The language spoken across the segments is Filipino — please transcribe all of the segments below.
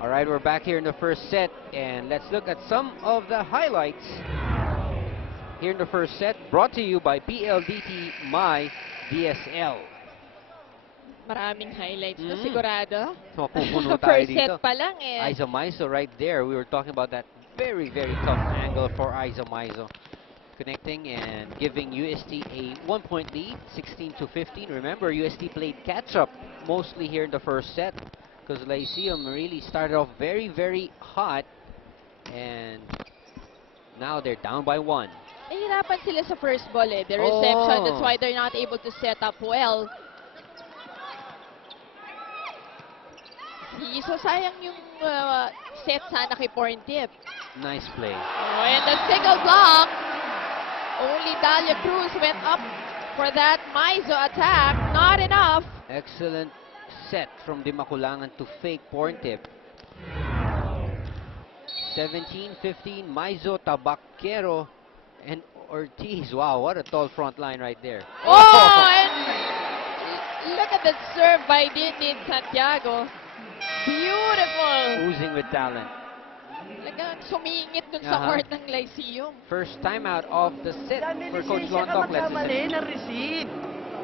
All right, we're back here in the first set, and let's look at some of the highlights here in the first set, brought to you by PLDT My DSL. Maraming highlights to sigurado. Mapupuno tayo First set dito. pa lang eh. Aiza Maizo right there. We were talking about that very, very tough angle for Aiza Maizo. Connecting and giving UST a 1-point lead, 16-15. Remember, UST played catch-up mostly here in the first set because Lyceum really started off very, very hot, and now they're down by 1. Nahihirapan sila sa first ball eh. The reception, that's why they're not able to set up well. So sayang yung set sana kay Porntip. Nice play. Oh, and the single block. Only Dalia Cruz went up for that Maizo attack. Not enough. Excellent set from Di Maculangan to fake Porntip. 17-15, Maizo, Tabaquero, and Ortiz. Wow, what a tall front line right there. Oh, and look at the serve by Dindin Santiago. Beautiful. Oozing with talent. Talagang sumingit dun sa court ng Lyceum. First time out of the set for Coach Londoc. Let's magkamali ng receive.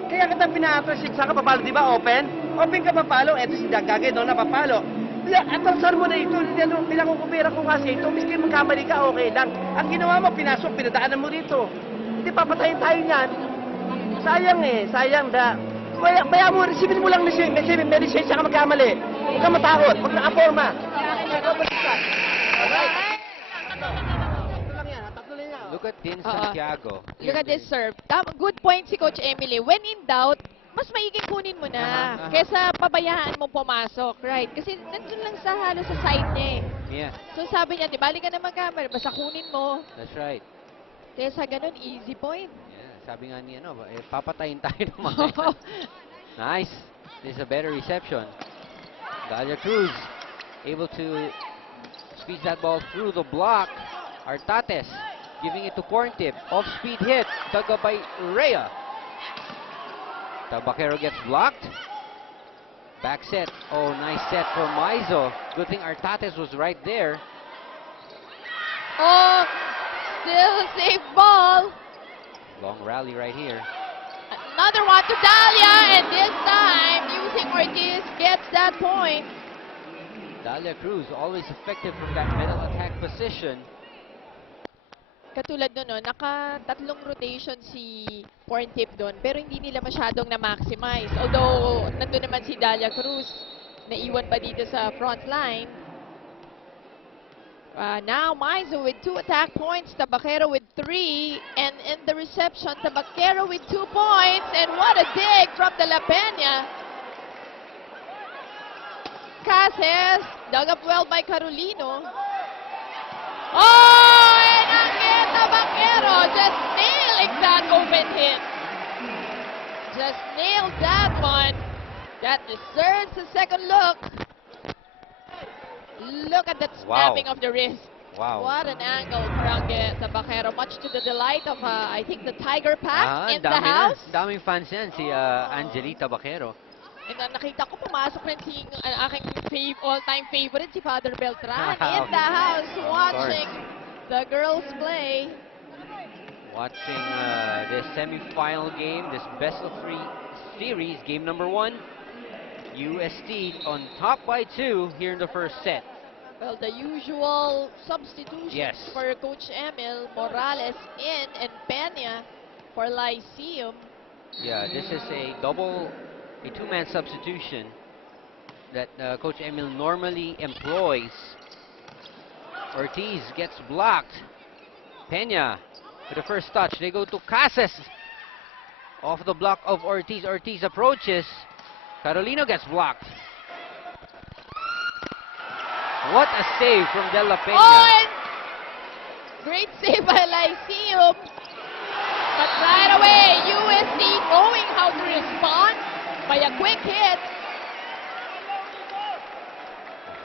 Kaya kita pinapress saan ka papalo, di ba? Open? Open ka papalo. Eto si Dagage doon napapalo. Atrasan mo na ito. Pinakukupira ko kasi ito. Miski magkamali ka, okay lang. Ang ginawa mo, pinasok, pinadaanan mo dito. Hindi papatayin tayo niyan. Sayang eh. Sayang da. Baya mo, receive mo lang may lisensya ka magkamali. Huwag ka matakot. Huwag nakaporma. Look at Din Santiago. Look at this serve. Good point si Coach Emily. When in doubt, mas maiging kunin mo na kesa pabayaan mo pumasok, right? Kasi nandun lang sa halos sa side niya eh. Yeah, So sabi niya, di bali ka na mag-camera, basta kunin mo. that's right. Kesa ganun, easy point. Yeah, sabi nga ni papatayin tayo ng mga yan. Nice. This is a better reception. Dalia Cruz able to squeeze that ball through the block. Artates giving it to Porntip. Off-speed hit. Dug up by Rhea. Tabaquero gets blocked. Back set. Oh, nice set from Maizo. Good thing Artates was right there. Oh, still a safe ball. Long rally right here. Another one to Dalia, and this time, using Ortiz gets that point. Dalia Cruz always effective from that middle attack position. Katulad nun, no, naka-tatlong rotation si Porntip doon, pero hindi nila masyadong na-maximize. Although, nandun naman si Dalia Cruz, naiwan pa dito sa front line. Now, Maizo with 2 attack points, Tabaquero with 3, and in the reception, Tabaquero with 2 points, and what a dig from De La Peña. Cases, dug up well by Carolino. Oh, and again, Tabaquero just nailing that open hit. Just nailed that one. That deserves a second look. Look at that snapping of the wrist. Wow. What an angle from Tabaquero. Much to the delight of, I think, the Tiger Pack in the house. Daming fans yan, si Angeli Tabaquero. And nakita ko pumasok rin si aking all-time favorite, si Father Beltran, in the house watching the girls play. Watching this semi-final game, this best-of-3 series, game number 1. UST on top by 2 here in the first set. Well, the usual substitutions for Coach Emil, Morales in, and Peña for Lyceum. Yeah, this is a two-man substitution that Coach Emil normally employs. Ortiz gets blocked. Peña with the first touch. They go to Cases. Off the block of Ortiz. Ortiz approaches. Carolino gets blocked. What a save from De La Peña. Oh, and great save by Lyceum. But right away, UST knowing how to respond by a quick hit.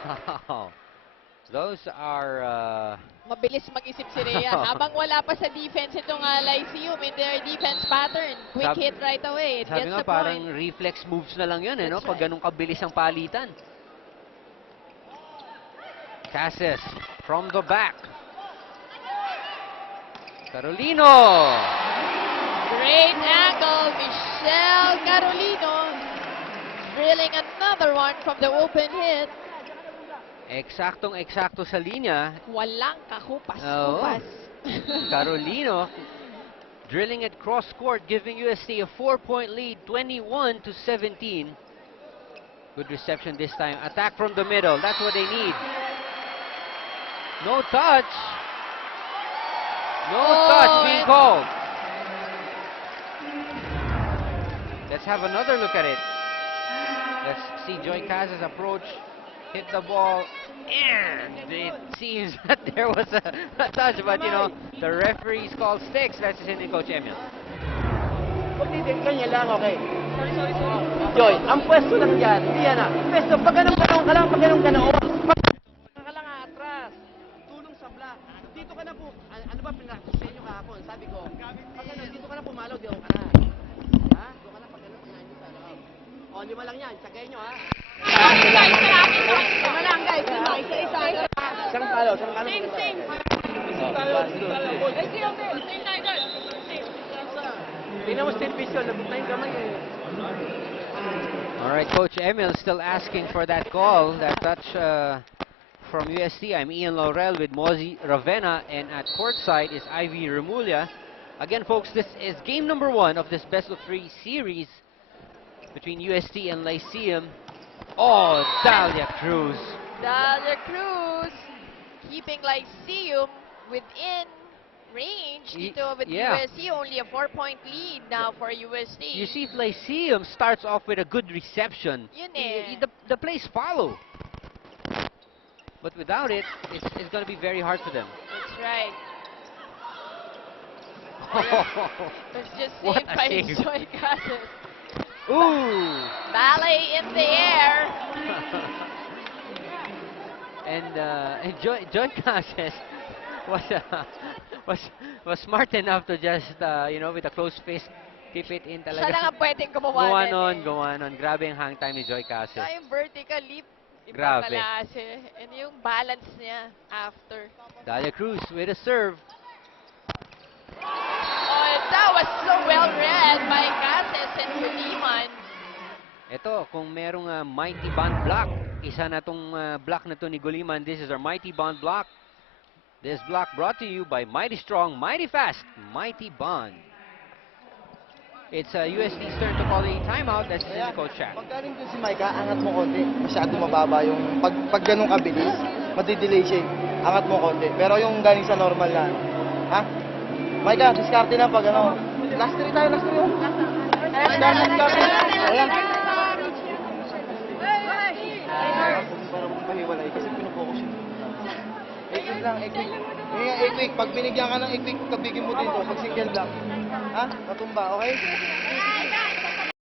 Wow. Those are... Mabilis mag-isip si Rhea. Habang wala pa sa defense itong Lyceum in their defense pattern. Quick hit right away. It sabi gets nga the parang point. reflex moves na lang yun, no? That's Pag ganun kabilis ang palitan. Cassis from the back. Carolino. Great angle, Michelle Carolino. Drilling another one from the open hit. Eksaktong-eksakto sa linya. Walang kakupas. Oo. Kupas. Carolino drilling it cross court, giving UST a 4-point lead, 21-17. Good reception this time. Attack from the middle. That's what they need. No touch. No touch being and- called. Let's have another look at it. Let's see Joy Casas approach, hit the ball, and it seems that there was a touch, but you know, the referee's called sticks. That's in Coach Emil. Hindi, ganyan lang, okay. Joy, ang pwesto lang yan. Hindi yan Pwesto, pag ganun ka lang, pag ganun ka na Pag ka lang atras. Tulong sa block. Dito ka na po. Ano ba pinractice sa inyo kahapon? Sabi ko, pag ano, dito ka na pumalaw, di ako ka na. Ha? Doon ka na pag ganun, kinahin nyo sa loob. O, 5 lang yan. Tsagay nyo, ha? Isang palo. Sing. Tingnan mo still vision, labot na yung kamay eh. All right, Coach Emil still asking for that call, that touch from UST. I'm Ian Laurel with Mozi Ravenna, and at courtside is Ivy Remulla. Again, folks, this is game number 1 of this best-of-3 series between UST and Lyceum. Oh, Dalia Cruz. Dalia Cruz keeping Lyceum within range. Dito with yeah. USC, only a 4-point lead now for UST. You see, if Lyceum starts off with a good reception, Yun eh. the plays follow. But without it, it's going to be very hard for them. That's right. That's just What saved a by save. Joy Casas. Ooh! Ballet in the air. And Joy Casas was smart enough to just you know, with a closed fist, keep it in Siya lang talaga. ang pwedeng gumawa Gawa nun. Grabe ang hang time ni Joy Casas. Kaya yung vertical leap, ibang Grabe. klase. And yung balance niya after. Dalia Cruz with a serve. Oh, and that was so well read by Casas and Guliman. Ito, kung merong Mighty Bond block, isa na tong block na to ni Guliman. This is our Mighty Bond block. This block brought to you by Mighty Strong, Mighty Fast, Mighty Bond. It's USD's turn to call a timeout. That's in Coach Chat. Pagkaling doon si Micah, angat mo konti. Masyado mababa yung pag ganun kabilis, madidelay siya. Angat mo konti. Pero yung galing sa normal na, ha? Micah, diskarte lang pag ano. Last 3 tayo, last 3 yun. Diskarte. Ayan. Para mahiwalay kasi pinupokus yun. Equick lang, equick. Equick, pag binigyan ka ng equick, kabigin mo dito, pag single block. Ha? Katumba, okay?